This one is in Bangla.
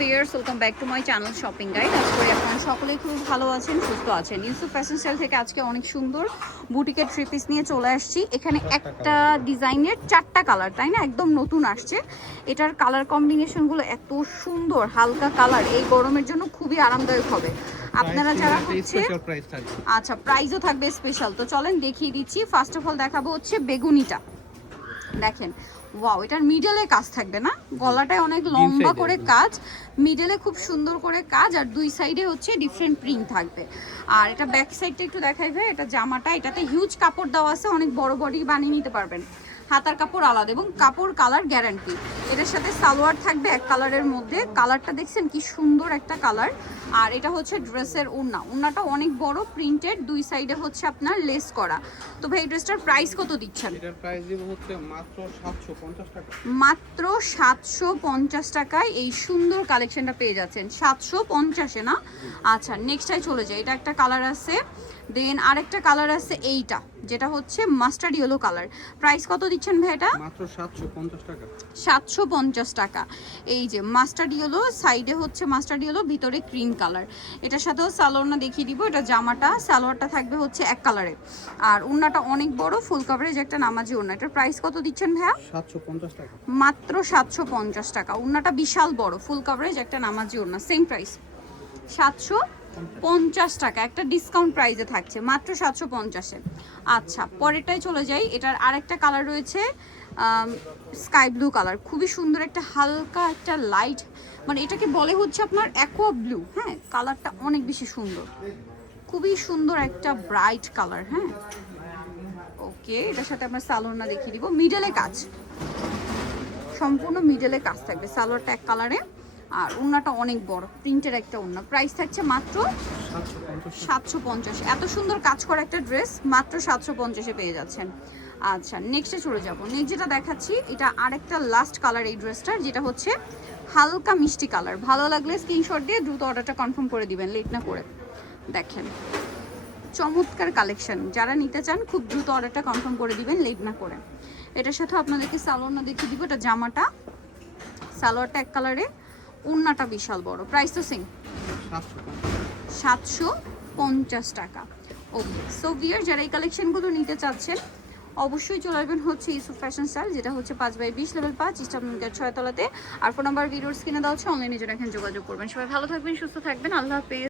Viewers, welcome back to my channel shopping guide. আশা করি আপনারা সকলেই খুব ভালো আছেন, সুস্থ আছেন। ইউসুফ ফ্যাশন স্টাইল থেকে আজকে অনেক সুন্দর বুটিকের থ্রি পিস নিয়ে চলে আসছি। এখানে একটা ডিজাইনের 4টা কালার, তাই না? একদম নতুন আসছে। এটার কালার কম্বিনেশনগুলো এত সুন্দর, হালকা কালার, এই গরমের জন্য খুবই আরামদায়ক হবে। আপনারা যারা হচ্ছে আচ্ছা, প্রাইসও থাকবে স্পেশাল। তো চলেন দেখিয়ে দিচ্ছি। ফার্স্ট অফ অল দেখাবো হচ্ছে বেগুনিটা। দেখেন, ওয়াও, এটার মিডলে কাজ থাকবে না, গলাটায় অনেক লম্বা করে কাজ, মিডলে খুব সুন্দর করে কাজ, আর দুই সাইডে হচ্ছে ডিফারেন্ট প্রিন্ট থাকবে। আর এটা ব্যাক সাইডটা একটু দেখাইবে। এটা জামাটা, এটাতে হিউজ কাপড় দেওয়া আছে, অনেক বড় বডি বানিয়ে নিতে পারবেন। হাতার কাপড় আলাদা এবং কাপড় কালার গ্যারান্টি। এটার সাথে সালোয়ার থাকবে এক কালারের মধ্যে। কালারটা দেখছেন কি সুন্দর একটা কালার। আর এটা হচ্ছে ড্রেসের ওড়না। ওড়নাটা অনেক বড়, প্রিন্টেড, দুই সাইডে হচ্ছে আপনার লেস করা। তো ভাই, এই ড্রেসটার প্রাইস কত দিচ্ছেন? এটার প্রাইস দিব হচ্ছে মাত্র 750 টাকা। মাত্র 750 টাকায় এই সুন্দর কালেকশনটা পেয়ে যাচ্ছেন। 750-এ না? আচ্ছা, নেক্সটটাই চলে যায়। এটা একটা কালার আছে, দেন আরেকটা কালার আছে এইটা, যেটা হচ্ছে মাস্টার্ড ইয়েলো কালার। প্রাইস কত দিচ্ছেন ভাই এটা? মাত্র 750 টাকা। 750 টাকা। এই যে মাস্টার্ড ইয়েলো, সাইডে হচ্ছে মাস্টার্ড ইয়েলো, ভিতরে ক্রিম কালার। এটার সাথেও সালোয়ারটা দেখিয়ে দিব। এটা জামাটা, সালোয়ারটা থাকবে হচ্ছে এক কালারে। আর ওড়নাটা অনেক বড়, ফুল কভারেজ একটা নামাজি ওড়না। এটার প্রাইস কত দিচ্ছেন ভাইয়া? 750 টাকা। মাত্র 750 টাকা। ওড়নাটা বিশাল বড়, ফুল কভারেজ একটা নামাজি ওড়না। সেম প্রাইস 750 টাকা। একটা ডিসকাউন্ট প্রাইসে থাকছে মাত্র 750-এ। আচ্ছা, পরেরটাই চলে যাই। এটার আরেকটা কালার রয়েছে স্কাই ব্লু কালার, খুবই সুন্দর একটা হালকা একটা লাইট, মানে এটাকে বলে হচ্ছে আপনার অ্যাকোয়া ব্লু। হ্যাঁ, কালারটা অনেক বেশি সুন্দর, খুবই সুন্দর একটা ব্রাইট কালার। হ্যাঁ, ওকে, এটার সাথে আমরা সালোয়ারটা দেখিয়ে দিব। মিডলে কাজ, সম্পূর্ণ মিডলে কাজ থাকবে। সালোয়ারটা এক কালারে, আর ওড়নাটা অনেক বড়, প্রিন্টের একটা ওড়না। প্রাইস থাকছে মাত্র 750। এত সুন্দর কাজ করা একটা ড্রেস মাত্র 750-এ পেয়ে যাচ্ছেন। আচ্ছা, নেক্সটে চলে যাব। নেক্সট যেটা দেখাচ্ছি, এটা আরেকটা লাস্ট কালার এই ড্রেসটার, যেটা হচ্ছে হালকা মিষ্টি কালার। ভালো লাগলে স্ক্রিনশট দিয়ে দ্রুত অর্ডারটা কনফার্ম করে দিবেন, লেট না করে। দেখেন, চমৎকার কালেকশন। যারা নিতে চান খুব দ্রুত অর্ডারটা কনফার্ম করে দিবেন, লেট না করে। এটার সাথে আপনাদেরকে সালোয়ারটা দেখিয়ে দিব। এটা জামাটা, সালোয়ারটা এক কালারে, ওড়নাটা বিশাল বড়। প্রাইস তো সেম, 750 টাকা। ওকে, সো ভিউয়ার, যারা এই কালেকশনগুলো নিতে চাচ্ছেন অবশ্যই চলে আসবেন হচ্ছে ইউসুফ ফ্যাশন স্টাইল, যেটা হচ্ছে 5/20 লেভেল 5 ইস্টার্ন গেট 6 তলাতে। আর ফোন নাম্বার ভিডিওর স্ক্রিনে দেওয়া হচ্ছে, অনলাইনে যারা এখানে যোগাযোগ করবেন। সবাই ভালো থাকবেন, সুস্থ থাকবেন, আল্লাহ হাফেজ।